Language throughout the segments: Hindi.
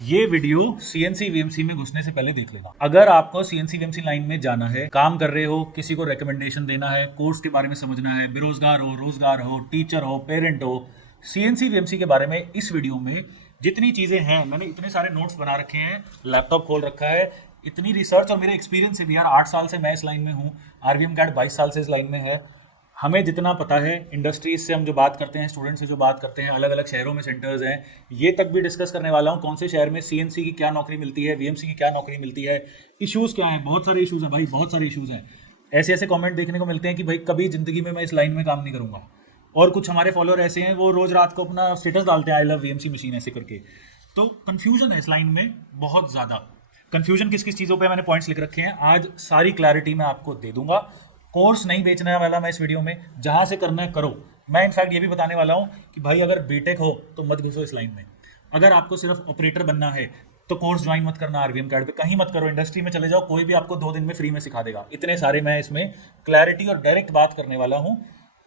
ये वीडियो सीएनसी वीएमसी में घुसने से पहले देख लेना। अगर आपको सीएनसी वीएमसी लाइन में जाना है, काम कर रहे हो, किसी को रिकमेंडेशन देना है, कोर्स के बारे में समझना है, बेरोजगार हो, रोजगार हो, टीचर हो, पेरेंट हो, सीएनसी वीएमसी के बारे में इस वीडियो में जितनी चीजें हैं, मैंने इतने सारे नोट्स बना रखे हैं, लैपटॉप खोल रखा है, इतनी रिसर्च और मेरे एक्सपीरियंस से भी यार 8 साल से मैं इस लाइन में हूँ, आरवीएम कैट 22 साल से इस लाइन में है। हमें जितना पता है, इंडस्ट्रीज से हम जो बात करते हैं, स्टूडेंट से जो बात करते हैं, अलग अलग शहरों में सेंटर्स हैं, ये तक भी डिस्कस करने वाला हूँ। कौन से शहर में सीएनसी की क्या नौकरी मिलती है, वीएमसी की क्या नौकरी मिलती है, इश्यूज क्या हैं। बहुत सारे इश्यूज हैं भाई, बहुत सारे इश्यूज हैं। ऐसे ऐसे कमेंट देखने को मिलते हैं कि भाई कभी जिंदगी में मैं इस लाइन में काम नहीं करूंगा। और कुछ हमारे फॉलोअर ऐसे हैं, वो रोज रात को अपना स्टेटस डालते हैं आई लव वीएमसी मशीन ऐसे करके। तो कंफ्यूजन है इस लाइन में बहुत ज़्यादा। कंफ्यूजन किस किस चीज़ों पे मैंने पॉइंट्स लिख रखे हैं, आज सारी क्लैरिटी मैं आपको दे दूंगा। कोर्स नहीं बेचने वाला मैं इस वीडियो में, जहां से करना है करो। मैं इनफैक्ट ये भी बताने वाला हूं कि भाई अगर बीटेक हो तो मत घुसो इस लाइन में। अगर आपको सिर्फ ऑपरेटर बनना है तो कोर्स ज्वाइन मत करना आरवीएम कार्ड पे, कहीं मत करो, इंडस्ट्री में चले जाओ, कोई भी आपको 2 दिन में फ्री में सिखा देगा। इतने सारे मैं इसमें क्लैरिटी और डायरेक्ट बात करने वाला हूं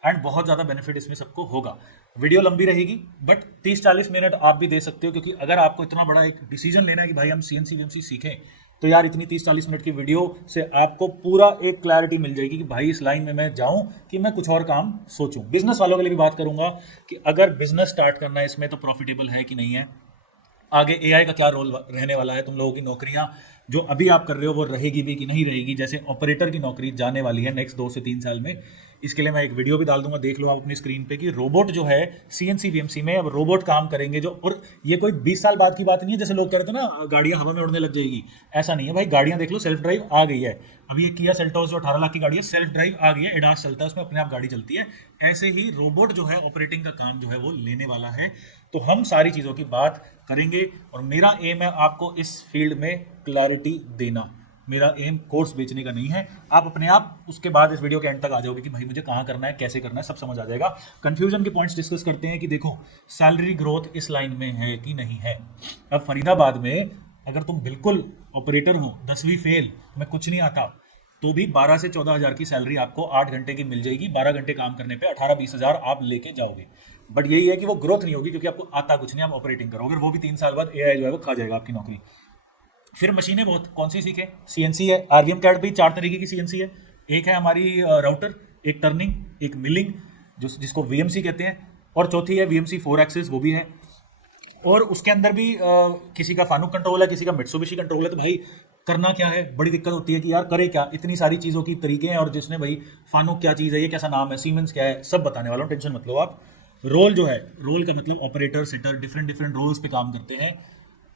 एंड बहुत ज़्यादा बेनिफिट इसमें सबको होगा। वीडियो लंबी रहेगी बट 30-40 मिनट आप भी दे सकते हो, क्योंकि अगर आपको इतना बड़ा एक डिसीजन लेना है कि भाई हम सीएनसी वीएमसी सीखें, तो यार इतनी 30-40 मिनट की वीडियो से आपको पूरा एक क्लैरिटी मिल जाएगी कि भाई इस लाइन में मैं जाऊं कि मैं कुछ और काम सोचूं। बिजनेस वालों के लिए भी बात करूंगा कि अगर बिजनेस स्टार्ट करना है इसमें तो प्रॉफिटेबल है कि नहीं है, आगे एआई का क्या रोल रहने वाला है, तुम लोगों की नौकरियां जो अभी आप कर रहे हो वो रहेगी भी कि नहीं रहेगी। जैसे ऑपरेटर की नौकरी जाने वाली है नेक्स्ट 2 से 3 साल में, इसके लिए मैं एक वीडियो भी डाल दूंगा, देख लो आप अपनी स्क्रीन पे कि रोबोट जो है सीएनसी वीएमसी में अब रोबोट काम करेंगे जो। और ये कोई 20 साल बाद की बात नहीं है जैसे लोग कह रहे थे ना गाड़ियां हवा में उड़ने लग जाएगी, ऐसा नहीं है भाई। गाड़ियां देख लो, सेल्फ ड्राइव आ गई है। अभी ये किया सेल्टोस जो 18 लाख की गाड़ी है, सेल्फ ड्राइव आ गई है, एडास चलता है उसमें, अपने आप गाड़ी चलती है। ऐसे ही रोबोट जो है ऑपरेटिंग का काम जो है वो लेने वाला है। तो हम सारी चीज़ों की बात करेंगे और मेरा एम है आपको इस फील्ड में क्लैरिटी देना। मेरा एम कोर्स बेचने का नहीं है। आप अपने आप उसके बाद इस वीडियो के एंड तक आ जाओगे कि भाई मुझे कहाँ करना है, कैसे करना है, सब समझ आ जाएगा। कंफ्यूजन के पॉइंट्स डिस्कस करते हैं कि देखो सैलरी ग्रोथ इस लाइन में है कि नहीं है। अब फरीदाबाद में अगर तुम बिल्कुल ऑपरेटर हो, 10वीं फेल, में कुछ नहीं आता, तो भी 12 से 14 हज़ार की सैलरी आपको 8 घंटे की मिल जाएगी। 12 घंटे काम करने पे 18-20 हज़ार आप लेके जाओगे। बट यही है कि वो ग्रोथ नहीं होगी क्योंकि आपको आता कुछ नहीं, आप ऑपरेटिंग करोगे, वो भी 3 साल बाद एआई जो है वो खा जाएगा आपकी नौकरी। फिर मशीनें बहुत कौन सी सीखें, सीएनसी है। आरवीएम कैट भी 4 तरीके की सीएनसी है। एक है हमारी राउटर, एक टर्निंग, एक मिलिंग जिसको वीएमसी कहते हैं, और चौथी है वीएमसी 4 एक्सिस, वो भी है। और उसके अंदर भी किसी का फानुक कंट्रोल है, किसी का मित्सुबिशी कंट्रोल है। तो भाई करना क्या है, बड़ी दिक्कत होती है कि यार करे क्या, इतनी सारी चीज़ों की तरीके हैं। और जिसने भाई फानुक क्या चीज़ है, ये कैसा नाम है, सीमेंस क्या है, सब बताने वाला हूँ, टेंशन मत लो आप। रोल जो है, रोल का मतलब operator, setter, different different roles पे काम करते हैं,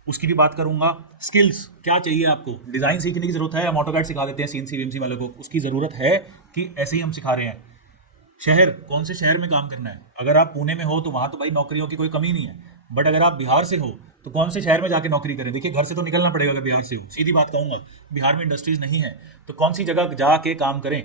उसकी भी बात करूंगा। स्किल्स क्या चाहिए आपको, डिज़ाइन सीखने की जरूरत है, हम ऑटोकैड सिखा देते हैं सीएनसी वीएमसी वालों को, उसकी ज़रूरत है कि ऐसे ही हम सिखा रहे हैं। शहर, कौन से शहर में काम करना है। अगर आप पुणे में हो तो वहाँ तो भाई नौकरियों की कोई कमी नहीं है, बट अगर आप बिहार से हो तो कौन से शहर में जाके नौकरी करें। देखिए घर से तो निकलना पड़ेगा अगर बिहार से हो, सीधी बात कहूँगा। बिहार में इंडस्ट्रीज नहीं है तो कौन सी जगह जाके काम करें।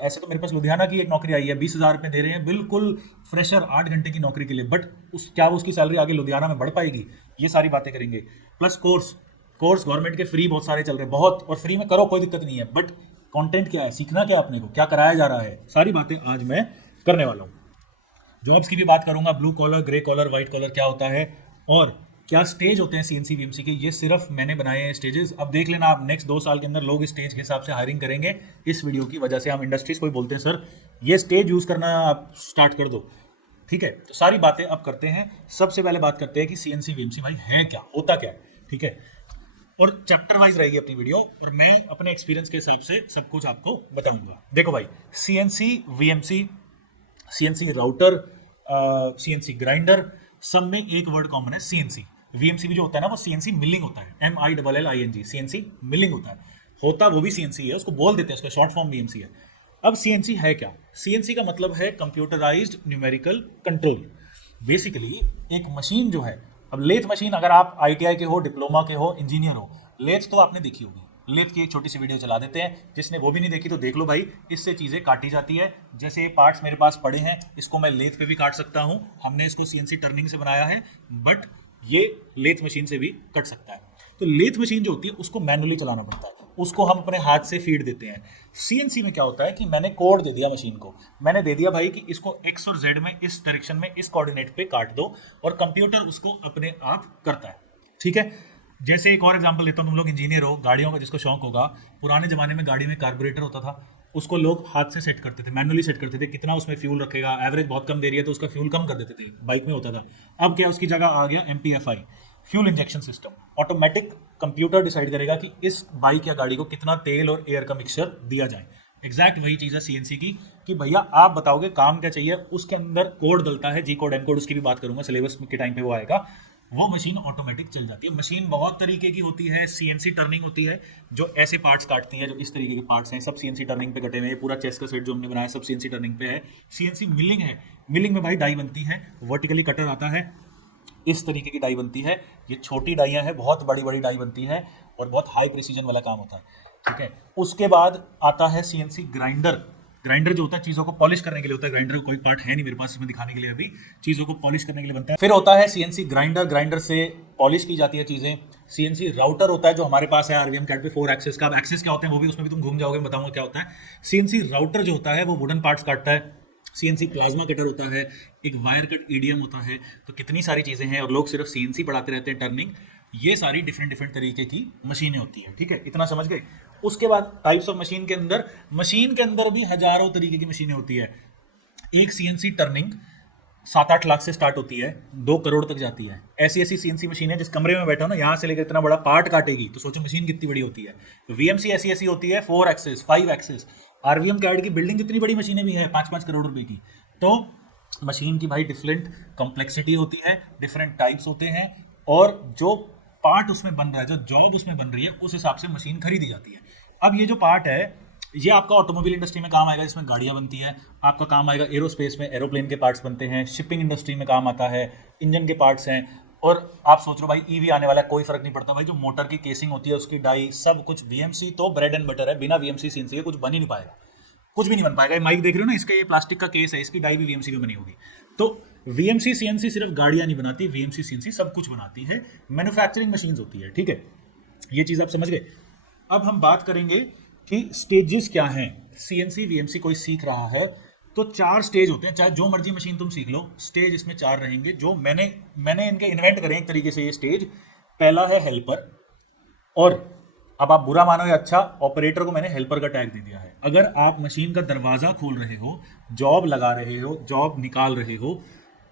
ऐसे तो मेरे पास लुधियाना की एक नौकरी आई है, 20,000 रुपये दे रहे हैं, बिल्कुल फ्रेशर 8 घंटे की नौकरी के लिए। बट क्या उसकी सैलरी आगे लुधियाना में बढ़ पाएगी, ये सारी बातें करेंगे। प्लस कोर्स गवर्नमेंट के फ्री बहुत सारे चल रहे हैं, बहुत, और फ्री में करो, कोई दिक्कत नहीं है। बट कंटेंट क्या है, सीखना क्या अपने को, क्या कराया जा रहा है, सारी बातें आज मैं करने वाला हूँ। जॉब्स की भी बात करूंगा, blue collar, grey collar, white collar क्या होता है और क्या स्टेज होते हैं सीएनसी वीएमसी के। ये सिर्फ मैंने बनाए हैं स्टेजेस। अब देख लेना आप नेक्स्ट 2 साल के अंदर लोग स्टेज के हिसाब से हायरिंग करेंगे। इस वीडियो की वजह से हम इंडस्ट्रीज को बोलते हैं सर ये स्टेज यूज करना आप स्टार्ट कर दो, ठीक है। तो सारी बातें अब करते हैं। सबसे पहले बात करते हैं कि सीएनसी वीएमसी भाई है क्या, होता क्या है, ठीक है। और चैप्टर वाइज रहेगी अपनी वीडियो और मैं अपने एक्सपीरियंस के हिसाब से सब कुछ आपको बताऊंगा। देखो भाई, CNC VMC, CNC router, CNC grinder, सब में एक वर्ड कॉमन है, सीएनसी। वीएमसी भी जो होता है ना वो सीएनसी मिलिंग होता है, MILLING, सीएनसी मिलिंग होता है। होता वो भी सीएनसी है, उसको बोल देते हैं, उसका शॉर्ट फॉर्म वीएमसी है। अब सीएनसी है क्या, सीएनसी का मतलब है कंप्यूटराइज्ड न्यूमेरिकल कंट्रोल। बेसिकली एक मशीन जो है, अब लेथ मशीन, अगर आप आईटीआई के हो, डिप्लोमा के हो, इंजीनियर हो, लेथ तो आपने देखी होगी। लेथ की एक छोटी सी वीडियो चला देते हैं, जिसने वो भी नहीं देखी तो देख लो भाई। इससे चीज़ें काटी जाती है। जैसे ये पार्ट्स मेरे पास पड़े हैं, इसको मैं लेथ पे भी काट सकता हूँ, हमने इसको सीएनसी टर्निंग से बनाया है, बट ये लेथ मशीन से भी कट सकता है। तो लेथ मशीन जो होती है उसको मैनुअली चलाना पड़ता है, उसको हम अपने हाथ से फीड देते हैं। सीएनसी में क्या होता है कि मैंने कोड दे दिया मशीन को, मैंने दे दिया भाई कि इसको एक्स और जेड में, इस डायरेक्शन में, इस कोऑर्डिनेट पे काट दो, और कंप्यूटर उसको अपने आप करता है, ठीक है। जैसे एक और एग्जांपल देता हूँ, तुम लोग इंजीनियर हो, गाड़ियों का जिसको शौक होगा, पुराने जमाने में गाड़ी में कार्बोरेटर होता था, उसको लोग हाथ से सेट करते थे, मैनुअली सेट करते थे, कितना उसमें फ्यूल रखेगा, एवरेज बहुत कम दे रही है तो उसका फ्यूल कम कर देते थे, बाइक में होता था। अब क्या उसकी जगह आ गया MPFI, fuel injection system, automatic computer decide करेगा कि इस बाइक या गाड़ी को कितना तेल और एयर का मिक्सचर दिया जाए। एग्जैक्ट वही चीज़ है सीएनसी की, कि भैया आप बताओगे काम क्या चाहिए, उसके अंदर कोड डलता है, जी कोड एम कोड, उसकी भी बात करूंगा सिलेबस के टाइम पे वो आएगा, वो मशीन ऑटोमेटिक चल जाती है। मशीन बहुत तरीके की होती है, सीएनसी टर्निंग होती है जो ऐसे पार्ट्स काटती है, जो इस तरीके के पार्ट्स हैं सब सीएनसी टर्निंग पे कटे हुए हैं, ये पूरा चेस का सेट जो हमने बनाया सब सीएनसी टर्निंग पे है। सीएनसी मिलिंग है, मिलिंग में भाई डाई बनती है, वर्टिकली कटर आता है, इस तरीके की डाई बनती है, ये छोटी डाइयाँ हैं, बहुत बड़ी बड़ी डाई बनती है और बहुत हाई प्रिसीजन वाला काम होता है, ठीक है। उसके बाद आता है सीएनसी ग्राइंडर। ग्राइंडर जो होता है चीज़ों को पॉलिश करने के लिए होता है, ग्राइंडर का कोई पार्ट है नहीं मेरे पास इसमें दिखाने के लिए, अभी चीज़ों को पॉलिश करने के लिए बनता है। फिर होता है सीएनसी ग्राइंडर, ग्राइंडर से पॉलिश की जाती है चीज़ें। सीएनसी राउटर होता है जो हमारे पास है आरवीएम कैट पे 4 एक्सेस का। अब एक्सेस क्या होते हैं वो भी उसमें भी तुम घूम जाओगे, बताऊंगा क्या होता है। सीएनसी राउटर जो होता है वो वुडन पार्ट्स काटता है। सीएनसी प्लाज्मा कटर होता है, एक वायर कट ईडीएम होता है। तो कितनी सारी चीज़ें हैं और लोग सिर्फ सीएनसी पढ़ाते रहते हैं, टर्निंग, ये सारी डिफरेंट डिफरेंट तरीके की मशीनें होती हैं, ठीक है, इतना समझ गए। उसके बाद टाइप्स ऑफ मशीन के अंदर, मशीन के अंदर भी हजारों तरीके की मशीनें होती है। एक सीएनसी टर्निंग 7-8 लाख से स्टार्ट होती है, 2 करोड़ तक जाती है। ऐसी ऐसी सीएनसी मशीन है, जिस कमरे में बैठा हो ना, यहाँ से लेकर इतना बड़ा पार्ट काटेगी, तो सोचो मशीन कितनी बड़ी होती है। वीएमसी ऐसी ऐसी होती है 4 एक्सेस 5 एक्सेस। आरवीएम कैड की बिल्डिंग कितनी बड़ी मशीनें भी हैं, 5-5 करोड़ रुपए की। तो मशीन की भाई डिफरेंट कॉम्प्लेक्सिटी होती है, डिफरेंट टाइप्स होते हैं, और जो पार्ट उसमें बन रहा है, जो जॉब उसमें बन रही है, उस हिसाब से मशीन खरीदी जाती है। अब ये जो पार्ट है, ये आपका ऑटोमोबाइल इंडस्ट्री में काम आएगा जिसमें गाड़ियां बनती हैं, आपका काम आएगा एरोस्पेस में, एरोप्लेन के पार्ट्स बनते हैं, शिपिंग इंडस्ट्री में काम आता है, इंजन के पार्ट्स हैं। और आप सोच रहे हो भाई ईवी आने वाला है, कोई फर्क नहीं पड़ता भाई, जो मोटर की केसिंग होती है उसकी डाई सब कुछ, वीएमसी तो ब्रेड एंड बटर है, बिना वीएमसी सीएनसी के कुछ बन ही नहीं पाएगा, कुछ भी नहीं बन पाएगा। ये माइक देख रहे हो ना, इसका ये प्लास्टिक का केस है, इसकी डाई भी वीएमसी में बनी होगी। तो वीएमसी सीएनसी सिर्फ गाड़ियां नहीं बनाती, वीएमसी सीएनसी सब कुछ बनाती है, मैन्युफैक्चरिंग मशीन्स होती है, ठीक है। ये चीज आप समझ गए। अब हम बात करेंगे कि स्टेजेस क्या हैं। सीएनसी वीएमसी कोई सीख रहा है तो 4 स्टेज होते हैं, चाहे जो मर्जी मशीन तुम सीख लो, स्टेज इसमें 4 रहेंगे, जो मैंने इनके इन्वेंट करे एक तरीके से ये स्टेज। पहला है हेल्पर, और अब आप बुरा मानो या अच्छा, ऑपरेटर को मैंने हेल्पर का टैग दे दिया है। अगर आप मशीन का दरवाजा खोल रहे हो, जॉब लगा रहे हो, जॉब निकाल रहे हो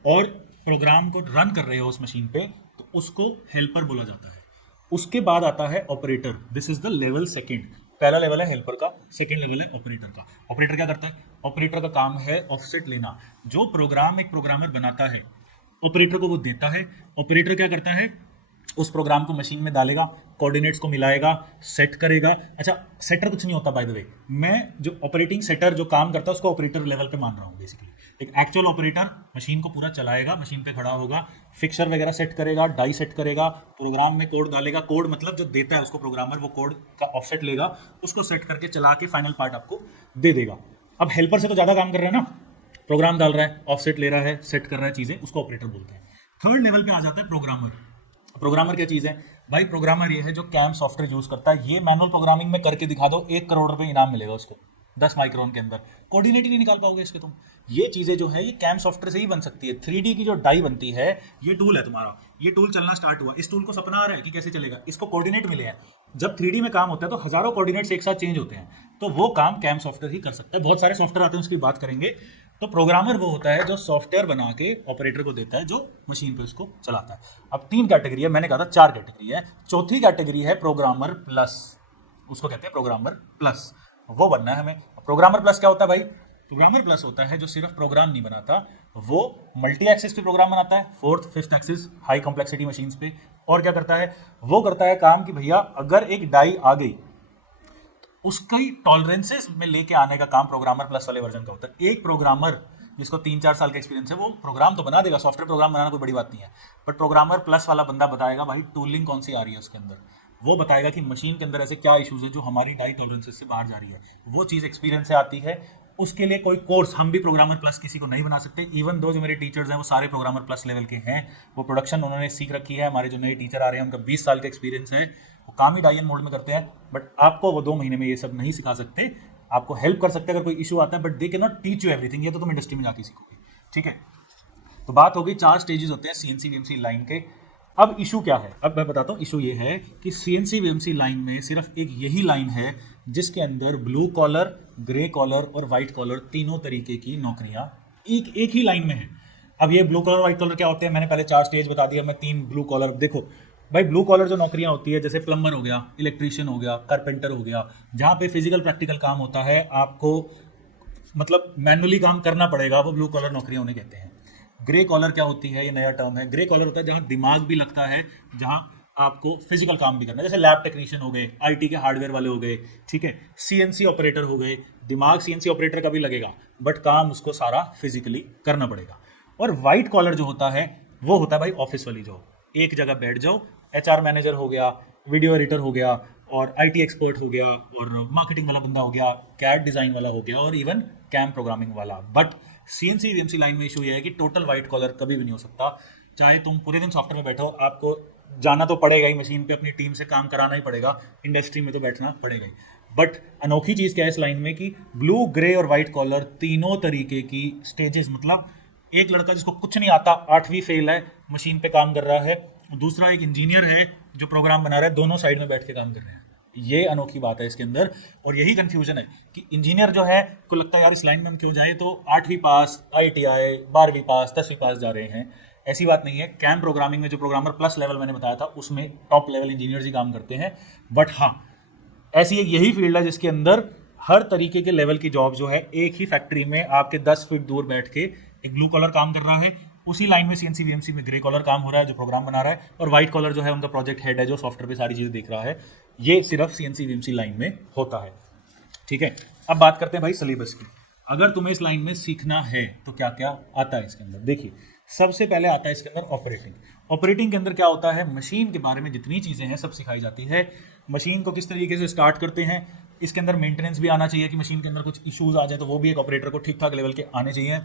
और प्रोग्राम को रन कर रहे हो उस मशीन पे, तो उसको हेल्पर बोला जाता है। उसके बाद आता है operator, this is the level second. पहला लेवल है हेल्पर का, सेकंड लेवल है ऑपरेटर का। ऑपरेटर क्या करता है? ऑपरेटर का काम है ऑफसेट लेना। जो प्रोग्राम एक प्रोग्रामर बनाता है, ऑपरेटर को वो देता है। ऑपरेटर क्या करता है? उस प्रोग्राम को मशीन में डालेगा, कोऑर्डिनेट्स को मिलाएगा, सेट करेगा। अच्छा, सेटर कुछ नहीं होता बाय द वे, मैं जो ऑपरेटिंग सेटर जो काम करता है उसको ऑपरेटर लेवल पे मान रहा हूँ बेसिकली। एक एक्चुअल ऑपरेटर मशीन को पूरा चलाएगा, मशीन पे खड़ा होगा, फिक्सर वगैरह सेट करेगा, डाई सेट करेगा, प्रोग्राम में कोड डालेगा। कोड मतलब जो देता है उसको प्रोग्रामर, वो कोड का ऑफसेट लेगा, उसको सेट करके चला के फाइनल पार्ट आपको दे देगा। अब हेल्पर से तो ज़्यादा काम कर रहा है ना, प्रोग्राम डाल रहा है, ऑफसेट ले रहा है, सेट कर रहा है चीज़ें, उसको ऑपरेटर बोलते हैं। थर्ड लेवल पे आ जाता है प्रोग्रामर। प्रोग्रामर क्या चीज़ है भाई? प्रोग्रामर ये है जो कैम सॉफ्टवेयर यूज करता है। ये मैनुअल प्रोग्रामिंग में करके दिखा दो, 1 करोड़ रुपए इनाम मिलेगा उसको 10 माइक्रोन के अंदर। कोऑर्डिनेट ही नहीं निकाल पाओगे इसके तुम। ये चीज़ें जो है ये कैम सॉफ्टवेयर से ही बन सकती है। 3D की जो डाई बनती है, ये टूल है तुम्हारा, ये टूल चलना स्टार्ट हुआ, इस टूल को सपना आ रहा है कि कैसे चलेगा, इसको कोऑर्डिनेट मिले हैं। जब 3D में काम होता है तो हजारों कोऑर्डिनेट्स एक साथ चेंज होते हैं, तो वो काम कैम सॉफ्टवेयर ही कर सकता है। बहुत सारे सॉफ्टवेयर आते हैं, उसकी बात करेंगे। तो प्रोग्रामर वो होता है जो सॉफ्टवेयर बना के ऑपरेटर को देता है, जो मशीन पे उसको चलाता है। अब 3 कैटेगरी है, मैंने कहा था 4 कैटेगरी है। चौथी कैटेगरी है प्रोग्रामर प्लस, उसको कहते हैं प्रोग्रामर प्लस। वो बनना है हमें। प्रोग्रामर प्लस क्या होता है भाई? प्रोग्रामर प्लस होता है जो सिर्फ प्रोग्राम नहीं बनाता, वो मल्टी एक्सिस पे प्रोग्राम बनाता है, 4th 5th axis high complexity machines पे। और क्या करता है? वो करता है काम कि भैया अगर एक डाई आ गई, उसका ही टॉलरेंसेस में लेके आने का काम प्रोग्रामर प्लस वाले वर्जन का होता है। एक प्रोग्रामर जिसको 3-4 साल का एक्सपीरियंस है, वो प्रोग्राम तो बना देगा, सॉफ्टवेयर प्रोग्राम बनाना कोई बड़ी बात नहीं है, बट प्रोग्रामर प्लस वाला बंदा बताएगा भाई टूलिंग कौन सी आ रही है उसके अंदर। वो बताएगा कि मशीन के अंदर ऐसे क्या इश्यूज है जो हमारी डाई टॉलरेंसेस से बाहर जा रही है। वो चीज़ एक्सपीरियंस से आती है। उसके लिए कोई कोर्स हम भी प्रोग्रामर प्लस किसी को नहीं बना सकते। इवन दो जो मेरे टीचर्स हैं वो सारे प्रोग्रामर प्लस लेवल के हैं, वो प्रोडक्शन उन्होंने सीख रखी है। हमारे जो नए टीचर आ रहे हैं उनका 20 साल का एक्सपीरियंस है, वो काम ही डाई एंड मोल्ड में करते हैं, बट आपको वो 2 महीने में ये सब नहीं सिखा सकते। आपको हेल्प कर सकते हैं अगर कोई इशू आता है, but they can not teach you everything. ये तो तुम इंडस्ट्री में जाके सीखोगे, ठीक है। तो बात हो गई 4 स्टेजेस होते हैं सीएनसी वीएमसी लाइन के। अब इशू क्या है, अब मैं बताता हूँ। इशू ये है कि सीएनसी वीएमसी लाइन में सिर्फ एक यही लाइन है जिसके अंदर ब्लू कॉलर, ग्रे कॉलर और व्हाइट कॉलर तीनों तरीके की नौकरियां एक एक ही लाइन में है। अब ये ब्लू कलर व्हाइट कलर क्या होते हैं, मैंने पहले 4 स्टेज बता दिया, मैं 3 ब्लू कॉलर। देखो भाई, ब्लू कॉलर जो नौकरियां होती है, जैसे प्लम्बर हो गया, इलेक्ट्रीशियन हो गया, कारपेंटर हो गया, जहाँ पे फिजिकल प्रैक्टिकल काम होता है, आपको मतलब मैनुअली काम करना पड़ेगा, वो ब्लू कॉलर नौकरियां उन्हें कहते हैं। ग्रे कॉलर क्या होती है, ये नया टर्म है। ग्रे कॉलर होता है जहाँ दिमाग भी लगता है, जहाँ आपको फिजिकल काम भी करना है, जैसे लैब टेक्नीशियन हो गए, आईटी के हार्डवेयर वाले हो गए, ठीक है, सीएनसी ऑपरेटर हो गए। दिमाग सीएनसी ऑपरेटर का भी लगेगा, बट काम उसको सारा फिजिकली करना पड़ेगा। और व्हाइट कॉलर जो होता है वो होता है भाई ऑफिस वाली जॉब, एक जगह बैठ जाओ, एचआर मैनेजर हो गया, वीडियो एडिटर हो गया, और आईटी एक्सपर्ट हो गया, और मार्केटिंग वाला बंदा हो गया, कैड डिजाइन वाला हो गया, और इवन कैम प्रोग्रामिंग वाला। बट सीएनसी वीएमसी लाइन में इशू ये है कि टोटल व्हाइट कॉलर कभी भी नहीं हो सकता। चाहे तुम पूरे दिन सॉफ्टवेयर में बैठो, आपको जाना तो पड़ेगा ही मशीन पे, अपनी टीम से काम कराना ही पड़ेगा, इंडस्ट्री में तो बैठना पड़ेगा ही। बट अनोखी चीज़ क्या है इस लाइन में कि ब्लू, ग्रे और व्हाइट कॉलर तीनों तरीके की स्टेजेस, मतलब एक लड़का जिसको कुछ नहीं आता, 8वीं फेल है, मशीन पे काम कर रहा है, दूसरा एक इंजीनियर है जो प्रोग्राम बना रहा है, दोनों साइड में बैठ के काम कर रहे हैं। ये अनोखी बात है इसके अंदर, और यही कंफ्यूजन है कि इंजीनियर जो है को लगता है यार इस लाइन में हम क्यों जाए, तो 8वीं पास, ITI, 12वीं पास, 10वीं पास जा रहे हैं। ऐसी बात नहीं है। कैम प्रोग्रामिंग में जो प्रोग्रामर प्लस लेवल मैंने बताया था, उसमें टॉप लेवल इंजीनियर्स ही काम करते हैं। बट हाँ, ऐसी एक यही फील्ड है जिसके अंदर हर तरीके के लेवल की जॉब जो है, एक ही फैक्ट्री में आपके 10 फीट दूर बैठ के एक ब्लू कॉलर काम कर रहा है, उसी लाइन में सीएनसी वीएमसी में ग्रे कॉलर काम हो रहा है जो प्रोग्राम बना रहा है, और व्हाइट कॉलर जो है उनका प्रोजेक्ट हेड है जो सॉफ्टवेयर पे सारी चीज़ें देख रहा है। ये सिर्फ सीएनसी वीएमसी लाइन में होता है, ठीक है। अब बात करते हैं भाई सिलेबस की। अगर तुम्हें इस लाइन में सीखना है तो क्या क्या आता है इसके अंदर। देखिए, सबसे पहले आता है इसके अंदर ऑपरेटिंग। ऑपरेटिंग के अंदर क्या होता है, मशीन के बारे में जितनी चीज़ें हैं सब सिखाई जाती है। मशीन को किस तरीके से स्टार्ट करते हैं, इसके अंदर मेंटेनेंस भी आना चाहिए कि मशीन के अंदर कुछ इश्यूज आ जाए तो वो भी एक ऑपरेटर को ठीक ठाक लेवल के आने चाहिए।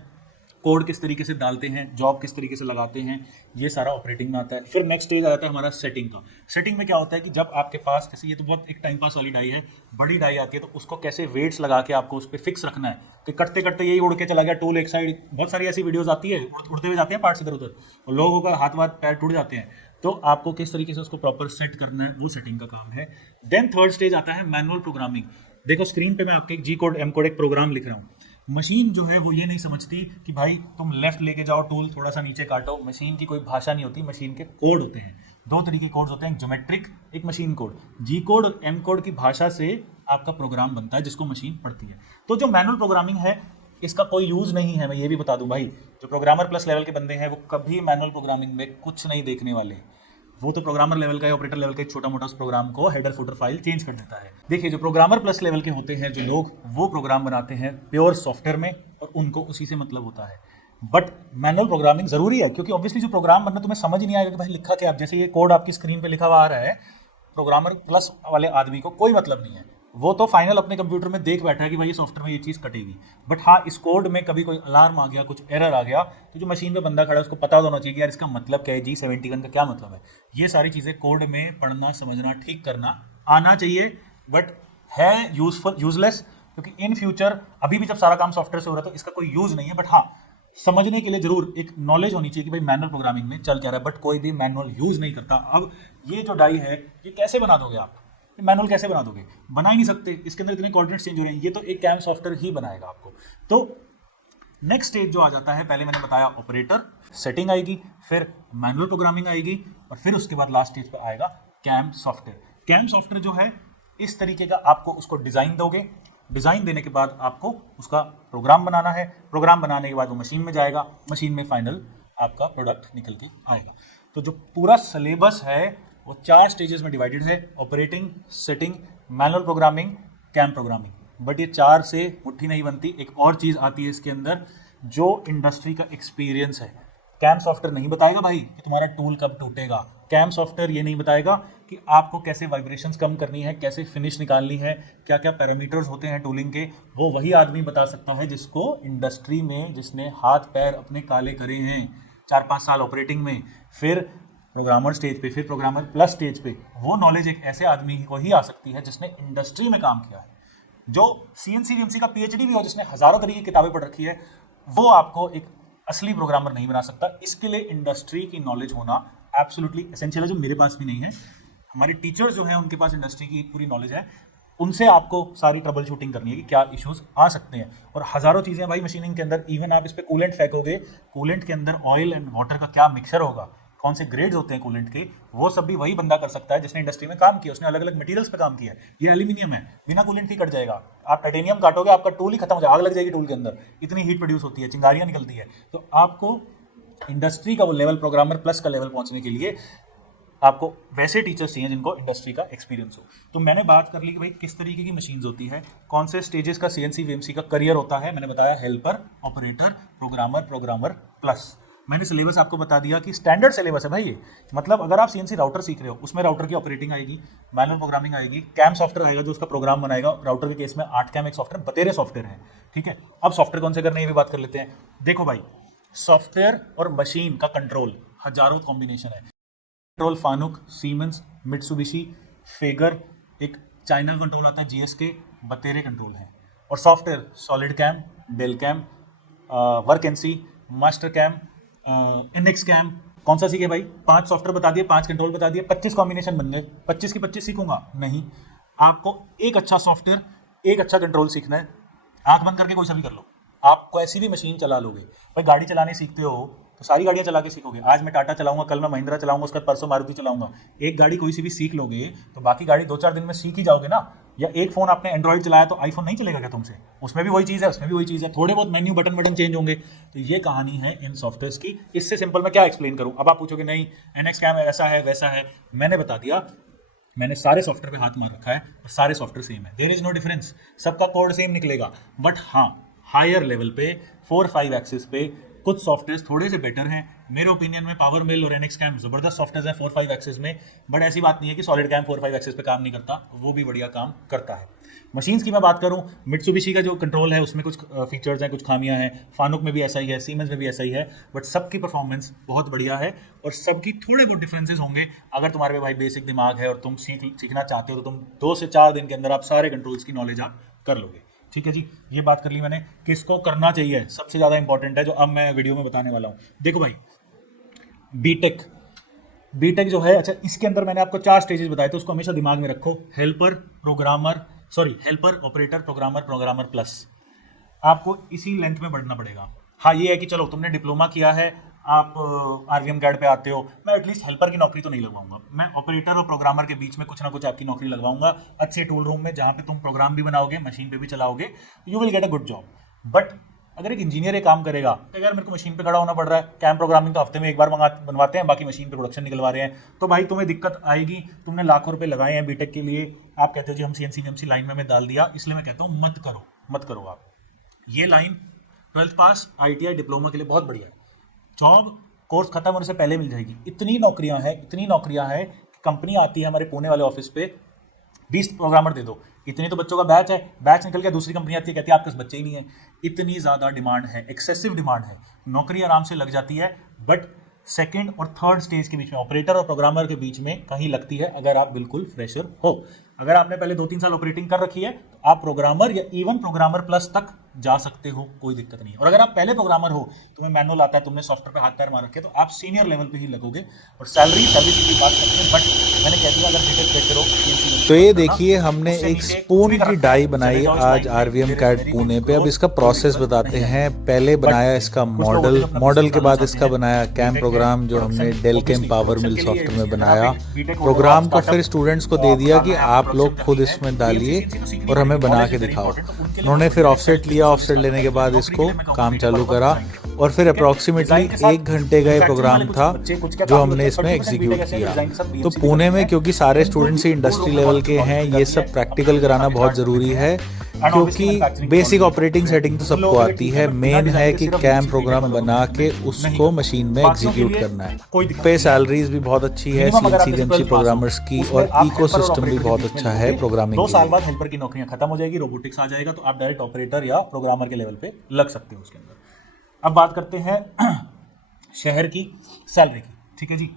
कोड किस तरीके से डालते हैं, जॉब किस तरीके से लगाते हैं, ये सारा ऑपरेटिंग में आता है। फिर नेक्स्ट स्टेज आ जाता है हमारा सेटिंग का। सेटिंग में क्या होता है कि जब आपके पास, जैसे ये तो बहुत एक टाइम पास वाली डाई है, बड़ी डाई आती है तो उसको कैसे वेट्स लगा के आपको उस पर फिक्स रखना है, कि करते करते यही उड़ के चला गया टूल एक साइड। बहुत सारी ऐसी वीडियोज आती है, उड़ते हुए जाते हैं पार्ट्स इधर उधर, और लोगों का हाथ वाथ पैर टूट जाते हैं। तो आपको किस तरीके से उसको प्रॉपर सेट करना है, वो सेटिंग का काम है। देन थर्ड स्टेज आता है मैनुअल प्रोग्रामिंग। देखो स्क्रीन पे मैं आपके G कोड M कोड एक प्रोग्राम लिख रहा हूँ। मशीन जो है वो ये नहीं समझती कि भाई तुम लेफ्ट लेके जाओ, टूल थोड़ा सा नीचे काटो। मशीन की कोई भाषा नहीं होती, मशीन के कोड होते हैं। 2 तरीके कोड्स होते हैं, ज्योमेट्रिक, एक मशीन कोड। G कोड और M कोड की भाषा से आपका प्रोग्राम बनता है जिसको मशीन पढ़ती है। तो जो मैनुअल प्रोग्रामिंग है इसका कोई यूज़ नहीं है, मैं ये भी बता दूं भाई। जो प्रोग्रामर प्लस लेवल के बंदे हैं वो कभी मैनुअल प्रोग्रामिंग में कुछ नहीं देखने वाले। वो तो प्रोग्रामर लेवल का, ऑपरेटर लेवल का एक छोटा मोटा उस प्रोग्राम को हेडर फुटर फाइल चेंज कर देता है। देखिए, जो प्रोग्रामर प्लस लेवल के होते हैं जो लोग, वो प्रोग्राम बनाते हैं प्योर सॉफ्टवेयर में, और उनको उसी से मतलब होता है। बट मैनुअल प्रोग्रामिंग जरूरी है, क्योंकि ऑब्वियसली जो प्रोग्राम बनना तुम्हें समझ ही नहीं आएगा कि भाई लिखा क्या। जैसे ये कोड आपकी स्क्रीन पे लिखा हुआ आ रहा है, प्रोग्रामर प्लस वाले आदमी को कोई मतलब नहीं है। वो तो फाइनल अपने कंप्यूटर में देख बैठा है कि भाई ये सॉफ्टवेयर में ये चीज़ कटेगी। बट हाँ, इस कोड में कभी कोई अलार्म आ गया, कुछ एरर आ गया, तो जो मशीन पे बंदा खड़ा है उसको पता होना चाहिए कि यार इसका मतलब क्या है, G71 का क्या मतलब है। ये सारी चीज़ें कोड में पढ़ना, समझना, ठीक करना आना चाहिए। बट है यूजफुल, यूजलेस, क्योंकि इन फ्यूचर अभी भी जब सारा काम सॉफ्टवेयर से हो रहा है तो इसका कोई यूज़ नहीं है। बट हाँ, समझने के लिए जरूर एक नॉलेज होनी चाहिए कि भाई मैनुअल प्रोग्रामिंग में चल क्या रहा है। बट कोई भी मैनुअल यूज़ नहीं करता। अब ये जो डाई है ये कैसे बना दोगे आप, मैनुअल कैसे बना दोगे, बना ही नहीं सकते। इसके अंदर इतने कोऑर्डिनेट्स चेंज हो रहे हैं, ये तो एक कैम सॉफ्टवेयर ही बनाएगा आपको। तो नेक्स्ट स्टेज जो आ जाता है, पहले मैंने बताया ऑपरेटर, सेटिंग आएगी, फिर मैनुअल प्रोग्रामिंग आएगी, और फिर उसके बाद लास्ट स्टेज पर आएगा कैम सॉफ्टवेयर। कैम सॉफ्टवेयर जो है इस तरीके का, आपको उसको डिज़ाइन दोगे, डिज़ाइन देने के बाद आपको उसका प्रोग्राम बनाना है। प्रोग्राम बनाने के बाद वो मशीन में जाएगा, मशीन में फाइनल आपका प्रोडक्ट निकल के आएगा। तो जो पूरा सिलेबस है वो 4 स्टेजेस में डिवाइडेड है, operating, setting, manual programming, CAM programming. But ये 4 से मुट्ठी नहीं बनती। एक और चीज़ आती है इसके अंदर, जो इंडस्ट्री का एक्सपीरियंस है। कैम सॉफ्टवेयर नहीं बताएगा भाई कि तुम्हारा टूल कब टूटेगा। कैम सॉफ्टवेयर ये नहीं बताएगा कि आपको कैसे वाइब्रेशंस कम करनी है, कैसे फिनिश निकालनी है, क्या क्या पैरामीटर्स होते हैं टूलिंग के। वो वही आदमी बता सकता है जिसको इंडस्ट्री में, जिसने हाथ पैर अपने काले करे हैं 4-5 साल ऑपरेटिंग में, फिर प्रोग्रामर स्टेज पे, फिर प्रोग्रामर प्लस स्टेज पे। वो नॉलेज एक ऐसे आदमी को ही आ सकती है जिसने इंडस्ट्री में काम किया है, जो सीएनसी वीएमसी का PhD भी हो, जिसने हजारों तरीके की किताबें पढ़ रखी है। वो आपको एक असली प्रोग्रामर नहीं बना सकता। इसके लिए इंडस्ट्री की नॉलेज होना एब्सोल्युटली एसेंशियल है, जो मेरे पास भी नहीं है। हमारे टीचर्स जो हैं उनके पास इंडस्ट्री की पूरी नॉलेज है, उनसे आपको सारी ट्रबल शूटिंग करनी है कि क्या इश्यूज आ सकते हैं। और हज़ारों चीज़ें भाई मशीनिंग के अंदर, इवन आप इस पर कूलेंट फेंकोगे, कूलेंट के अंदर ऑयल एंड वाटर का क्या मिक्सचर होगा, कौन से ग्रेड्स होते हैं कूलेंट के, वो सब भी वही बंदा कर सकता है जिसने इंडस्ट्री में काम किया, उसने अलग अलग मटेरियल्स पे काम किया है। ये एल्यूमिनियम है, बिना कूलेंट के कट जाएगा। आप टाइटेनियम काटोगे, आपका टूल ही खत्म हो जाएगा, आग लग जाएगी टूल के अंदर, इतनी हीट प्रोड्यूस होती है, चिंगारियाँ निकलती है। तो आपको इंडस्ट्री का वो लेवल, प्रोग्रामर प्लस का लेवल पहुंचने के लिए आपको वैसे टीचर्स चाहिए जिनको इंडस्ट्री का एक्सपीरियंस हो। तो मैंने बात कर ली कि भाई किस तरीके की मशीन्स होती है, कौन से स्टेजेस का सीएनसी वीएमसी का करियर होता है। मैंने बताया helper, operator, programmer, programmer plus. मैंने सिलेबस आपको बता दिया कि स्टैंडर्ड सिलेबस है भाई ये। मतलब अगर आप सीएनसी राउटर सीख रहे हो, उसमें राउटर की ऑपरेटिंग आएगी, मैनुअल प्रोग्रामिंग आएगी, कैम सॉफ्टवेयर आएगा जो उसका प्रोग्राम बनाएगा। राउटर के केस में 8 कैम एक सॉफ्टवेयर, बतेरे सॉफ्टवेयर है, ठीक है। अब सॉफ्टवेयर कौन से करने ये भी बात कर लेते हैं। देखो भाई, सॉफ्टवेयर और मशीन का कंट्रोल हजारों कॉम्बिनेशन है। Control Fanuc, Siemens, Mitsubishi, Fagor, एक चाइना कंट्रोल आता है जीएसके, बतेरे कंट्रोल हैं। और software SolidCAM, Delcam, WorkNC, Mastercam, NX CAM. कौन सा सीखे भाई? 5 सॉफ्टवेयर बता दिए, 5 कंट्रोल बता दिए, 25 कॉम्बिनेशन बन गए। 25 की 25 सीखूंगा? नहीं, आपको एक अच्छा सॉफ्टवेयर, एक अच्छा कंट्रोल सीखना है। आंख बंद करके कोई सा भी कर लो, आप ऐसी भी मशीन चला लोगे। भाई गाड़ी चलाने सीखते हो तो सारी गाड़ियां चला के सीखोगे। आज मैं टाटा चलाऊंगा, कल मैं महिंद्रा चलाऊंगा, उसके बाद परसों मारुति चलाऊंगा। एक गाड़ी कोई सी भी सीख लोगे तो बाकी गाड़ी 2-4 दिन में सीख ही जाओगे ना। या एक फोन आपने एंड्रॉइड चलाया तो आईफोन नहीं चलेगा क्या तुमसे? उसमें भी वही चीज़ है, उसमें भी वही चीज़ है, थोड़े बहुत मेन्यू बटन चेंज होंगे। तो ये कहानी है इन सॉफ्टवेयर्स की। इससे सिंपल मैं क्या एक्सप्लेन करूँ? अब आप पूछोगे नहीं एनएक्स कैम ऐसा है वैसा है। मैंने बता दिया, मैंने सारे सॉफ्टवेयर पे हाथ मार रखा है और सारे सॉफ्टवेयर सेम है। देयर इज नो डिफरेंस, सबका कोड सेम निकलेगा। बट हाँ, हायर लेवल पे 4-5 एक्सिस पे कुछ सॉफ्टवेयर थोड़े से बेटर हैं मेरे ओपिनियन में। पावर मिल और एनएक्स कैम जबरदस्त सॉफ्टवेयर हैं 4-5 एक्सिस में। बट ऐसी बात नहीं है कि सॉलिड कैम 4-5 एक्सिस पे काम नहीं करता, वो भी बढ़िया काम करता है। मशीन्स की मैं बात करूं, मित्सुबिशी का जो कंट्रोल है उसमें कुछ फीचर्स हैं, कुछ खामियां हैं। फानुक में भी ऐसा ही है, सीमेंस में भी ऐसा ही है। बट सबकी परफॉर्मेंस बहुत बढ़िया है और सबकी थोड़े बहुत डिफरेंसेस होंगे। अगर तुम्हारे भाई बेसिक दिमाग है और तुम सीखना चाहते हो तो तुम 2 से 4 दिन के अंदर आप सारे कंट्रोल्स की नॉलेज आप कर लोगे। ठीक है जी, ये बात कर ली मैंने। किसको करना चाहिए सबसे ज़्यादा इंपॉर्टेंट है, जो अब मैं वीडियो में बताने वाला हूँ। देखो भाई, बीटेक, बीटेक जो है, अच्छा इसके अंदर मैंने आपको 4 स्टेजेस बताए थे, उसको हमेशा दिमाग में रखो। Helper, helper, operator, programmer, programmer plus. आपको इसी लेंथ में बढ़ना पड़ेगा। हाँ ये है कि चलो तुमने डिप्लोमा किया है, आप आरवीएम कैड पे आते हो, मैं एटलीस्ट हेल्पर की नौकरी तो नहीं लगवाऊंगा। मैं ऑपरेटर और प्रोग्रामर के बीच में कुछ ना कुछ आपकी नौकरी लगवाऊंगा, अच्छे टूल रूम में जहाँ पे तुम प्रोग्राम भी बनाओगे, मशीन पे भी चलाओगे, you will get a good job. But अगर एक इंजीनियर ये काम करेगा तो यार मेरे को मशीन पे खड़ा होना पड़ रहा है, कैम प्रोग्रामिंग तो हफ्ते में एक बार बनवाते हैं, बाकी मशीन पे प्रोडक्शन निकलवा रहे हैं, तो भाई तुम्हें दिक्कत आएगी। तुमने लाखों रुपए लगाए हैं बीटेक के लिए, आप कहते हो जी हम सीएनसी वीएमसी लाइन में डाल दिया। इसलिए मैं कहता हूँ मत करो आप ये लाइन। 12th पास आईटीआई डिप्लोमा के लिए बहुत बढ़िया है। जॉब कोर्स खत्म होने से पहले मिल जाएगी। इतनी नौकरियां हैं कि कंपनी आती है हमारे पुणे वाले ऑफिस पे, 20 प्रोग्रामर दे दो। इतने तो बच्चों का बैच है, बैच निकल गया, दूसरी कंपनी आती है कहती है आपके पास बच्चे ही नहीं है। इतनी ज़्यादा डिमांड है, एक्सेसिव डिमांड है, नौकरी आराम से लग जाती है। बट सेकंड और थर्ड स्टेज के बीच में, ऑपरेटर और प्रोग्रामर के बीच में कहीं लगती है अगर आप बिल्कुल फ्रेशर हो। अगर आपने पहले 2-3 साल ऑपरेटिंग कर रखी है तो आप प्रोग्रामर या इवन प्रोग्रामर प्लस तक जा सकते हो, कोई दिक्कत नहीं है। और अगर आप पहले प्रोग्रामर हो, तुम्हें मैनुअल आता है, तुमने सॉफ्टवेयर पे हाथ पैर मार रखे, तो आप सीनियर लेवल पे ही लगोगे। और सैलरी की बात करते हैं, बट मैंने कह दिया अगर बीटेक फ्रेशर हो। तो ये देखिए, हमने एक स्पून की डाई बनाई आज आरवीएम कैड पुणे पे। अब इसका प्रोसेस बताते हैं। पहले बनाया इसका मॉडल के बाद इसका बनाया कैम प्रोग्राम, जो हमने डेल कैम पावर मिल सॉफ्टवेयर में बनाया। प्रोग्राम को फिर स्टूडेंट्स को दे दिया कि आप लोग खुद इसमें डालिए और हमें बना के दिखाओ। उन्होंने फिर ऑफसेट लिया, ऑफसेट लेने के बाद इसको काम चालू करा और फिर अप्रॉक्सीमेटली 1 घंटे का ये प्रोग्राम था जो हमने इसमें एग्जीक्यूट किया। तो पुणे में क्योंकि सारे स्टूडेंट्स ही इंडस्ट्री लेवल के हैं, ये सब प्रैक्टिकल कराना बहुत ज़रूरी है, क्योंकि बेसिक ऑपरेटिंग सेटिंग तो सबको आती है। मेन है कि कैम प्रोग्राम बना के उसको मशीन में एग्जीक्यूट करना है। पे सैलरीज भी बहुत अच्छी है सीएनसी प्रोग्रामर्स की, और इकोसिस्टम भी बहुत अच्छा है प्रोग्रामिंग। 2 साल बाद हेल्पर की नौकरियां खत्म हो जाएगी, रोबोटिक्स आ जाएगा, तो आप डायरेक्ट ऑपरेटर या प्रोग्रामर के लेवल पे लग सकते हो उसके अंदर। अब बात करते हैं शहर की सैलरी की। ठीक है जी,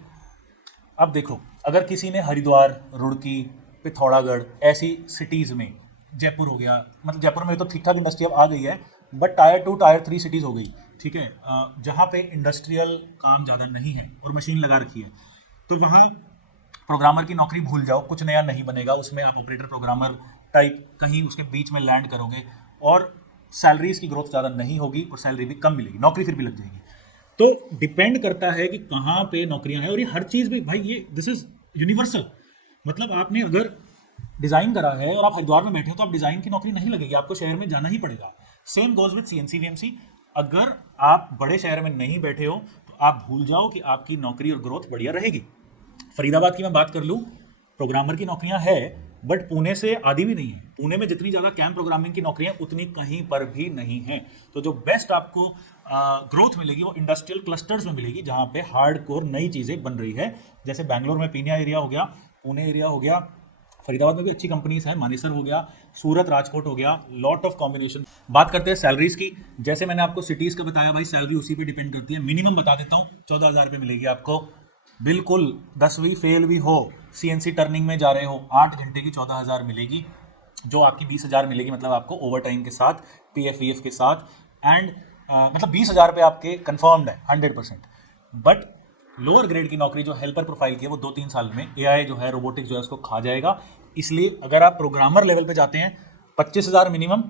अब देखो, अगर किसी ने हरिद्वार, रुड़की, पिथौरागढ़ ऐसी सिटीज़ में, जयपुर हो गया, मतलब जयपुर में तो ठीक ठाक इंडस्ट्री अब आ गई है, बट टायर 2 टायर 3 सिटीज़ हो गई, ठीक है, जहाँ पे इंडस्ट्रियल काम ज़्यादा नहीं है और मशीन लगा रखी है, तो वहाँ प्रोग्रामर की नौकरी भूल जाओ, कुछ नया नहीं बनेगा उसमें। आप ऑपरेटर प्रोग्रामर टाइप कहीं उसके बीच में लैंड करोगे और सैलरीज की ग्रोथ ज़्यादा नहीं होगी और सैलरी भी कम मिलेगी, नौकरी फिर भी लग जाएगी। तो डिपेंड करता है कि कहाँ पे नौकरियां हैं। और ये हर चीज़ भी भाई, ये दिस इज यूनिवर्सल। मतलब आपने अगर डिज़ाइन करा है और आप हरिद्वार में बैठे हो तो आप डिज़ाइन की नौकरी नहीं लगेगी, आपको शहर में जाना ही पड़ेगा। Same goes with CNC VMC. अगर आप बड़े शहर में नहीं बैठे हो तो आप भूल जाओ कि आपकी नौकरी और ग्रोथ बढ़िया रहेगी। फरीदाबाद की मैं बात कर लूँ, प्रोग्रामर की नौकरियां है, बट पुणे से आधी भी नहीं है। पुणे में जितनी ज़्यादा कैंप प्रोग्रामिंग की नौकरियां उतनी कहीं पर भी नहीं है। तो जो बेस्ट आपको ग्रोथ मिलेगी वो इंडस्ट्रियल क्लस्टर्स में मिलेगी, जहाँ पे हार्ड कोर नई चीज़ें बन रही है। जैसे बैंगलोर में पीनिया एरिया हो गया, पुणे एरिया हो गया, फरीदाबाद में भी अच्छी कंपनीज है, मानेसर हो गया, सूरत राजकोट हो गया, लॉट ऑफ कॉम्बिनेशन। बात करते हैं सैलरीज की। जैसे मैंने आपको सिटीज का बताया भाई, सैलरी उसी पे डिपेंड करती है। मिनिमम बता देता हूँ, 14,000 रुपये मिलेगी आपको। बिल्कुल 10वीं फेल भी हो, सीएनसी टर्निंग में जा रहे हो, 8 घंटे की 14,000 मिलेगी, जो आपकी 20,000 मिलेगी। मतलब आपको ओवर टाइम के साथ, पीएफ वीएफ के साथ, एंड मतलब 20,000 पे आपके कंफर्म्ड है 100%। बट लोअर ग्रेड की नौकरी जो हेल्पर प्रोफाइल की है वो 2-3 साल में एआई जो है, रोबोटिक्स जो है, उसको खा जाएगा। इसलिए अगर आप प्रोग्रामर लेवल पे जाते हैं 25,000 मिनिमम,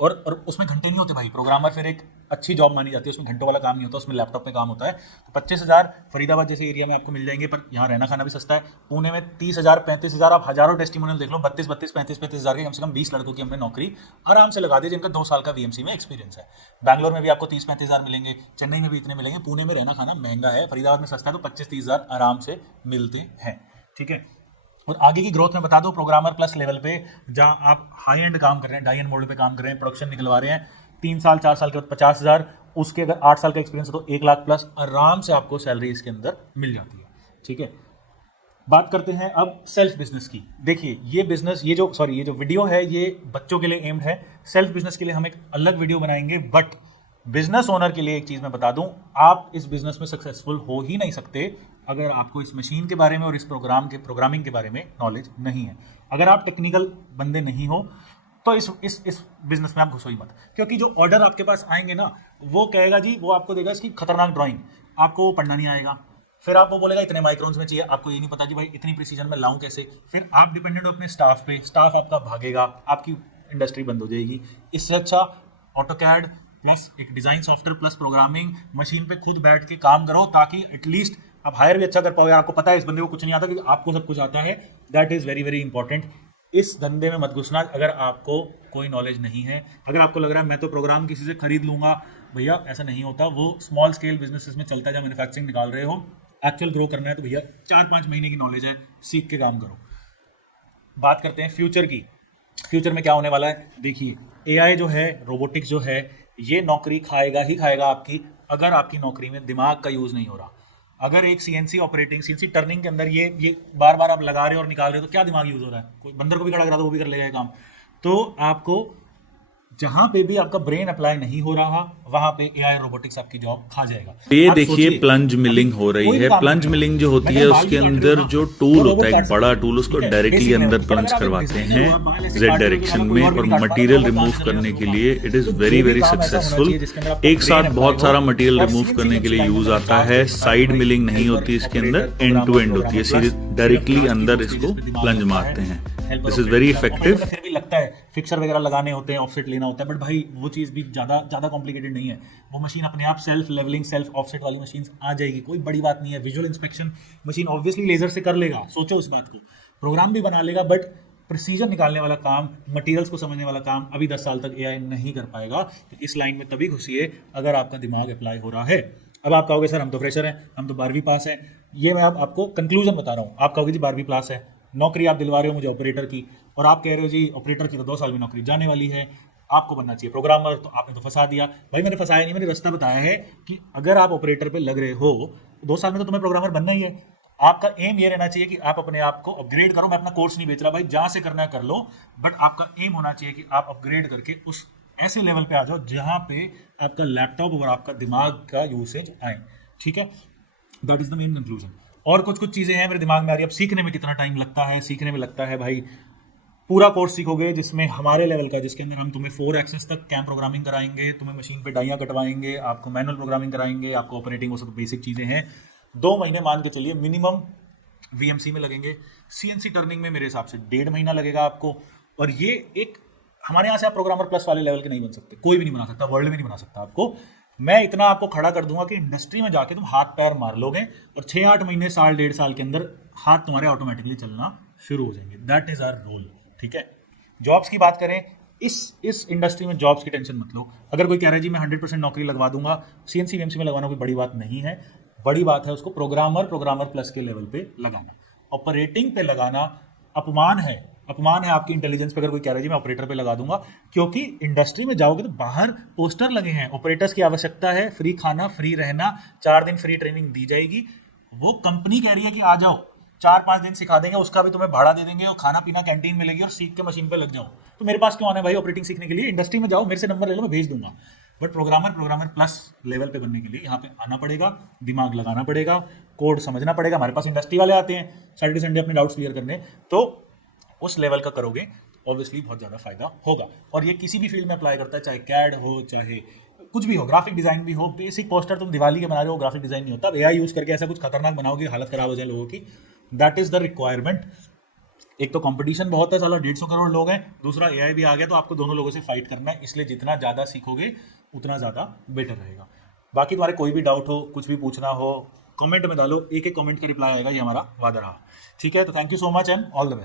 और उसमें घंटे नहीं होते भाई। प्रोग्रामर फिर एक अच्छी जॉब मानी जाती है, उसमें घंटों वाला काम नहीं होता, उसमें लैपटॉप पे काम होता है। तो 25,000 फरीदाबाद जैसे एरिया में आपको मिल जाएंगे, पर यहाँ रहना खाना भी सस्ता है। पुणे में 30,000 35,000, आप हजारों टेस्टिमोनियल देख लो, 32-32 35-35 हज़ार के कम से कम 20 लड़कों की हमने नौकरी आराम से लगा दी, जिनका 2 साल का वीएमसी में एक्सपीरियंस है। बैंगलोर में भी आपको 30-35 हज़ार मिलेंगे, चेन्नई में भी इतने मिलेंगे। पुणे में रहना खाना महंगा है, फरीदाबाद में सस्ता है, तो 25-30 हज़ार आराम से मिलते हैं। ठीक है। और आगे की ग्रोथ में बता दो, प्रोग्रामर प्लस लेवल पे जहाँ आप हाई एंड काम कर रहे हैं, डाई एंड मोल्ड पे काम कर रहे हैं, प्रोडक्शन निकलवा रहे हैं, 3 साल 4 साल के बाद 50,000, उसके अगर 8 साल का एक्सपीरियंस है तो 1 लाख प्लस आराम से आपको सैलरी इसके अंदर मिल जाती है। ठीक है। बात करते हैं अब सेल्फ बिजनेस की। देखिए ये बिजनेस, ये जो वीडियो है ये बच्चों के लिए एम्ड है। सेल्फ बिजनेस के लिए हम एक अलग वीडियो बनाएंगे। बट बिजनेस ओनर के लिए एक चीज़ मैं बता दूं, आप इस बिजनेस में सक्सेसफुल हो ही नहीं सकते अगर आपको इस मशीन के बारे में और इस प्रोग्रामिंग के बारे में नॉलेज नहीं है। अगर आप टेक्निकल बंदे नहीं हो तो इस बिजनेस में आप घुसो ही मत। क्योंकि जो ऑर्डर आपके पास आएंगे ना, वो कहेगा जी, वो आपको देगा इसकी खतरनाक ड्राइंग, आपको वो पढ़ना नहीं आएगा। फिर आप वो बोलेगा इतने माइक्रोन्स में चाहिए, आपको ये नहीं पता कि भाई इतनी प्रिसीजन में लाऊं कैसे। फिर आप डिपेंडेंट हो अपने स्टाफ पे, स्टाफ आपका भागेगा, आपकी इंडस्ट्री बंद हो जाएगी। इससे अच्छा ऑटोकैड प्लस एक design software plus programming, machine पे खुद बैठ के काम करो, ताकि एटलीस्ट आप हायर भी अच्छा कर पाओगे। आपको पता है इस बंदे को कुछ नहीं आता, क्योंकि आपको सब कुछ आता है। That is very very important. इस धंधे में मत घुसना अगर आपको कोई नॉलेज नहीं है। अगर आपको लग रहा है मैं तो प्रोग्राम किसी से खरीद लूँगा, भैया ऐसा नहीं होता। वो स्मॉल स्केल बिजनेसेस में चलता है, जब मैन्युफैक्चरिंग निकाल रहे हो, एक्चुअल ग्रो करना है तो भैया 4-5 महीने की नॉलेज है, सीख के काम करो। बात करते हैं फ्यूचर की। फ्यूचर में क्या होने वाला है, देखिए एआई जो है, रोबोटिक्स जो है, ये नौकरी खाएगा ही खाएगा आपकी, अगर आपकी नौकरी में दिमाग का यूज़ नहीं हो रहा। अगर एक सीएनसी टर्निंग के अंदर ये बार बार आप लगा रहे हो और निकाल रहे हो, तो क्या दिमाग यूज़ हो रहा है? कोई बंदर को भी खड़ा करा दो, वो भी कर लेगा ये काम। तो आपको जहां पे भी आपका ब्रेन अप्लाई नहीं हो रहा, वहां पे एआई रोबोटिक्स आपकी जॉब खा जाएगा। ये देखिए प्लंज मिलिंग हो रही है। प्लंज मिलिंग जो होती है उसके अंदर जो टूल होता है, एक बड़ा टूल, उसको डायरेक्टली अंदर प्लंज करवाते हैं जेड डायरेक्शन में, और मटेरियल रिमूव करने के लिए it is very very successful. एक साथ बहुत सारा मटेरियल रिमूव करने के लिए यूज आता है। साइड मिलिंग नहीं होती इसके अंदर, एंड टू एंड होती है, सीधे डायरेक्टली अंदर इसको प्लंज मारते हैं। This is very effective. फिर भी लगता है फिक्सर वगैरह लगाने होते हैं, ऑफसेट लेना होता है, बट भाई वो चीज़ भी ज़्यादा कॉम्प्लिकेटेड नहीं है। वो मशीन अपने आप सेल्फ लेवलिंग, सेल्फ ऑफसेट वाली मशीन आ जाएगी, कोई बड़ी बात नहीं है। Visual inspection machine obviously laser से कर लेगा, सोचो उस बात को। प्रोग्राम भी बना लेगा, बट प्रोसीजर निकालने वाला काम, मटेरियल्स को समझने वाला काम अभी 10 साल तक एआई नहीं कर पाएगा। तो इस लाइन में तभी घुसिए अगर आपका दिमाग अप्लाई हो रहा है। अब आप कहोगे सर हम तो फ्रेशर हैं, हम तो 12वीं पास हैं। ये मैं आपको कंक्लूजन बता रहा हूँ। आप कहोगे जी 12वीं पास है, नौकरी आप दिलवा रहे हो मुझे ऑपरेटर की, और आप कह रहे हो जी ऑपरेटर की तो 2 साल में नौकरी जाने वाली है, आपको बनना चाहिए प्रोग्रामर। तो आपने तो फंसा दिया। भाई मैंने फंसाया नहीं, मैंने रास्ता बताया है कि अगर आप ऑपरेटर पे लग रहे हो 2 साल में तो तुम्हें प्रोग्रामर बनना ही है। आपका एम ये रहना चाहिए कि आप अपने आप को अपग्रेड करो। मैं अपना कोर्स नहीं बेच रहा भाई, जहाँ से करना है कर लो, बट आपका एम होना चाहिए कि आप अपग्रेड करके उस ऐसे लेवल पे आ जाओ जहाँ पे आपका लैपटॉप और आपका दिमाग का यूसेज आए। ठीक है, that is the main conclusion. और कुछ चीज़ें हैं मेरे दिमाग में आ रही है। अब सीखने में कितना टाइम लगता है? सीखने में लगता है भाई, पूरा कोर्स सीखोगे जिसमें हमारे लेवल का, जिसके अंदर हम तुम्हें 4 एक्सेस तक कैम प्रोग्रामिंग कराएंगे, तुम्हें मशीन पे डाइयाँ कटवाएंगे, आपको मैनुअल प्रोग्रामिंग कराएंगे, आपको ऑपरेटिंग, वो सब बेसिक चीज़ें हैं। 2 महीने मान के चलिए मिनिमम वीएमसी में लगेंगे, सीएनसी टर्निंग में मेरे हिसाब से 1.5 महीना लगेगा आपको। और ये एक हमारे यहाँ से आप प्रोग्रामर प्लस वाले लेवल के नहीं बन सकते, कोई भी नहीं बना सकता, वर्ल्ड में नहीं बना सकता आपको। मैं इतना आपको खड़ा कर दूंगा कि इंडस्ट्री में जाके तुम हाथ पैर मार लोगे और 6-8 महीने, साल, 1.5 साल के अंदर हाथ तुम्हारे ऑटोमेटिकली चलना शुरू हो जाएंगे। दैट इज आवर रोल, ठीक है। जॉब्स की बात करें, इस इंडस्ट्री में जॉब्स की टेंशन मत लो। अगर कोई कह रहा है जी मैं 100% नौकरी लगवा दूंगा, सीएनसी वीएमसी में लगवाना कोई बड़ी बात नहीं है। बड़ी बात है उसको प्रोग्रामर प्लस के लेवल पे लगाना। ऑपरेटिंग पे लगाना अपमान है, अपमान है आपकी इंटेलिजेंस पे अगर कोई कह रहा है जी मैं ऑपरेटर पे लगा दूंगा, क्योंकि इंडस्ट्री में जाओगे तो बाहर पोस्टर लगे हैं, ऑपरेटर्स की आवश्यकता है, फ्री खाना, फ्री रहना, 4 दिन फ्री ट्रेनिंग दी जाएगी। वो कंपनी कह रही है कि आ जाओ, 4-5 दिन सिखा देंगे, उसका भी तुम्हें भाड़ा दे देंगे और खाना पीना कैंटीन मिलेगी और सीख के मशीन पे लग जाओ। तो मेरे पास क्यों आना है भाई ऑपरेटिंग सीखने के लिए? इंडस्ट्री में जाओ, मेरे से नंबर ले लो, मैं भेज दूंगा। बट प्रोग्रामर प्लस लेवल पे बनने के लिए यहाँ पे आना पड़ेगा, दिमाग लगाना पड़ेगा, कोड समझना पड़ेगा। हमारे पास इंडस्ट्री वाले आते हैं सैटरडे संडे अपने डाउट्स क्लियर करने, तो उस लेवल का करोगे ऑब्वियसली बहुत ज़्यादा फायदा होगा। और ये किसी भी फील्ड में अप्लाई करता है, चाहे कैड हो, चाहे कुछ भी हो, ग्राफिक डिजाइन भी हो। बेसिक पोस्टर तुम दिवाली के बना रहे हो, ग्राफिक डिजाइन नहीं होता। एआई यूज करके ऐसा कुछ खतरनाक बनाओगे, हालत खराब हो जाए लोगों की। That is the requirement. एक तो कंपटीशन बहुत है, साला 150 करोड़ लोग हैं, दूसरा एआई भी आ गया, तो आपको दोनों लोगों से फाइट करना है। इसलिए जितना ज़्यादा सीखोगे उतना ज़्यादा बेटर रहेगा। बाकी तुम्हारे कोई भी डाउट हो, कुछ भी पूछना हो, कमेंट में डालो, एक एक कमेंट का रिप्लाई आएगा, ये हमारा वादा रहा। ठीक है, तो thank you so much and all the best.